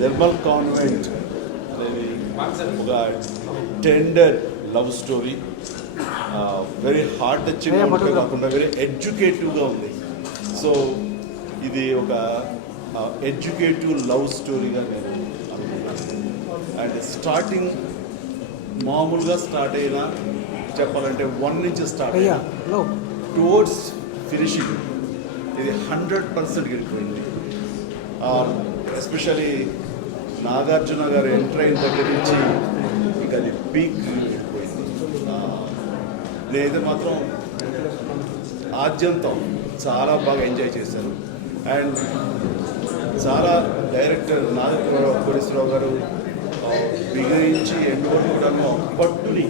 Nirmal convent అనేది ఒక tender love story, very heart touching కాకుండా వెరీ ఎడ్యుకేటివ్గా ఉంది. సో ఇది ఒక ఎడ్యుకేటివ్ లవ్ స్టోరీగా నేను అనుకుంటున్నాను. అండ్ స్టార్టింగ్ మామూలుగా స్టార్ట్ అయినా చెప్పాలంటే 1 నుంచి స్టార్ట్ అయినా టువర్డ్స్ ఫినిషింగ్ ఇది 100% గెలిపోయింది. ఎస్పెషలీ నాగార్జున గారు ఎంటర్ అయిన దగ్గర నుంచి ఇక అది పీక్ వెళ్ళిపోయింది. నేనైతే మాత్రం ఆద్యంతం చాలా బాగా ఎంజాయ్ చేశాను. అండ్ చాలా డైరెక్టర్ నాగేశ్వరరావు గారు బిగించి ఎండ్ వరకు కూడా పట్టుని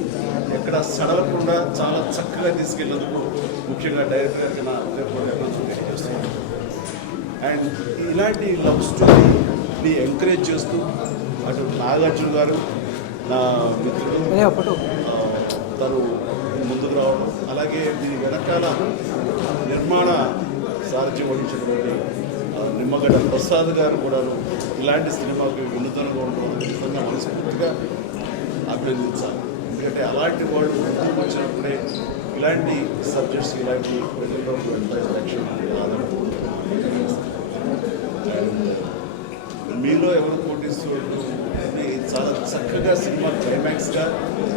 ఎక్కడ సడలకుండా చాలా చక్కగా తీసుకెళ్ళినందుకు ముఖ్యంగా డైరెక్టర్ గారికి నా హృదయపూర్వకంగా చేస్తున్నాను. అండ్ ఇలాంటి లవ్ స్టోరీని ఎంకరేజ్ చేస్తూ అటు నాగార్జున గారు నా మిత్రుడు తను ముందుకు రావడం, అలాగే దీని వెనకాల నిర్మాణ సారథ్యం వహించినటువంటి నిమ్మగడ్డ ప్రసాద్ గారు కూడా ఇలాంటి సినిమాకి వినూతనంగా ఉండడం నిజంగా మనస్ఫూర్తిగా అభినందించాలి. ఎందుకంటే అలాంటి వాళ్ళు ముందుకు వచ్చినప్పుడే ఇలాంటి సబ్జెక్ట్స్ ఇలాంటి యాక్షన్ మీలో ఎవరు పోటీస్తున్నారు చాలా చక్కగా సినిమా క్లైమాక్స్గా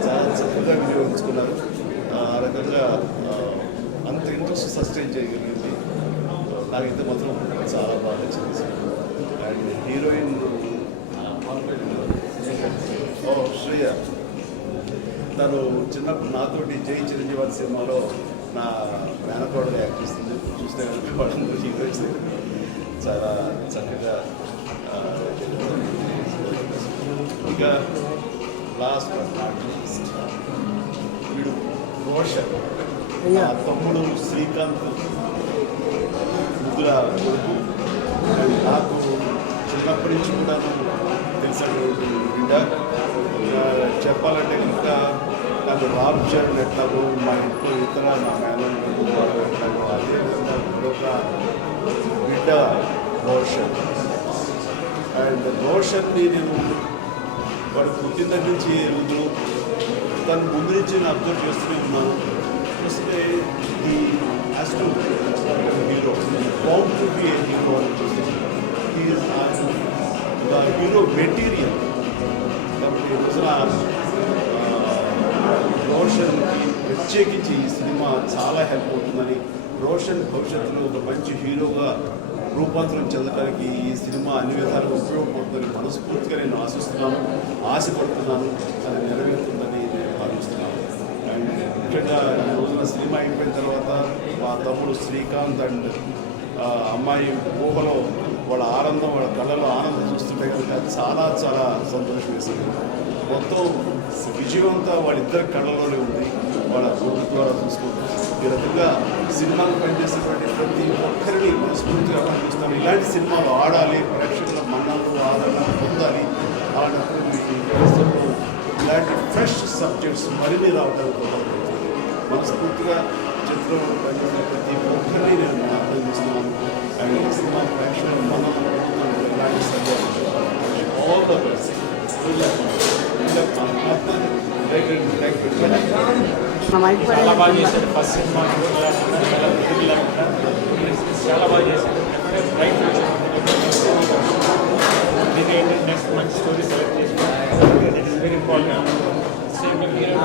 చాలా చక్కగా వినియోగించుకున్నారు. ఆ రకంగా అంత ఇంట్రెస్ట్ సస్టైన్ చేయగలిగింది. నాకైతే మాత్రం చాలా బాగా నచ్చింది. అండ్ హీరోయిన్ శ్రేయ తను చిన్నప్పుడు నాతోటి జై చిరంజీవి సినిమాలో నా మేనకోడగా యాక్ట్ చేస్తుంది. చూస్తే కనుక వాళ్ళందరూ హీరోయిన్స్ చాలా చక్కగా. ఇంకా లాస్ట్ వీడు రోషన్ తమ్ముడు శ్రీకాంత్ ముగ్గుల కొడుకు. నాకు చిన్నప్పటి నుంచి కూడా తెలిసినటువంటి బిడ్డ. చెప్పాలంటే కనుక నాకు రామ్ చరణ్ ఎట్లాగో మా ఇంట్లో ఇతర నా మేనలు ఎట్లాగో అదేవిధంగా ఒక బిడ్డ రోషన్. అండ్ రోషన్ని నేను వాడు పుట్టిన దగ్గర నుంచి ఎరుగుతూ తను ముందు నుంచి నేను అబ్జర్వ్ చేస్తూనే ఉన్నాను. చూస్తే ఈ has to hero bound to be A hero అని చూస్తే ద హీరో మెటీరియల్. కాబట్టి రోజున రోషన్కి ప్రత్యేకించి ఈ సినిమా చాలా హెల్ప్ అవుతుందని, రోషన్ భవిష్యత్తులో ఒక మంచి హీరోగా రూపాంతరం చెందడానికి ఈ సినిమా అన్ని విధాలుగా ఉపయోగపడుతుందని మనస్ఫూర్తిగా నేను ఆశిస్తున్నాను, ఆశపడుతున్నాను. అది నెరవేరుతుందని నేను భావిస్తున్నాను. అండ్ ముఖ్యంగా ఈ రోజున సినిమా అయిపోయిన తర్వాత మా తమ్ముడు శ్రీకాంత్ అండ్ అమ్మాయి ఊహలో వాళ్ళ ఆనందం, వాళ్ళ కళ్ళలో ఆనందం చూస్తుంటే కనుక చాలా చాలా సంతోషం వేసింది. మొత్తం విజయవంతా వాళ్ళిద్దరి కళ్ళలోనే ఉంది. వాళ్ళ గ్రూప్ ద్వారా చూసుకుంటాం. ఈ రకంగా సినిమాలు పనిచేసేటువంటి ప్రతి ఒక్కరిని మనస్ఫూర్తిగా పనిచేస్తాను. ఇలాంటి సినిమాలు ఆడాలి, ప్రేక్షకుల మన్నలు ఆదరణ పొందాలి. అలాంటప్పుడు ఇలాంటి ఫ్రెష్ సబ్జెక్ట్స్ మరిన్ని రావడానికి మనస్ఫూర్తిగా చిత్రంలో పనిచేసే ప్రతి ఒక్కరిని నేను అభినందిస్తున్నాను. అండ్ ఈ సినిమా ప్రేక్షకుల మన్నలు పొందుతున్నాను. ఇలాంటి సబ్జెక్ట్ ఆల్ ద బెస్ట్. చాలా బాగా చేశాడు. ఫస్ట్ సినిమా చాలా బాగా చేశాడు. రైట్ దీనికి నెక్స్ట్ మంచి స్టోరీ సెలెక్ట్ చేసి it is very important. Same hero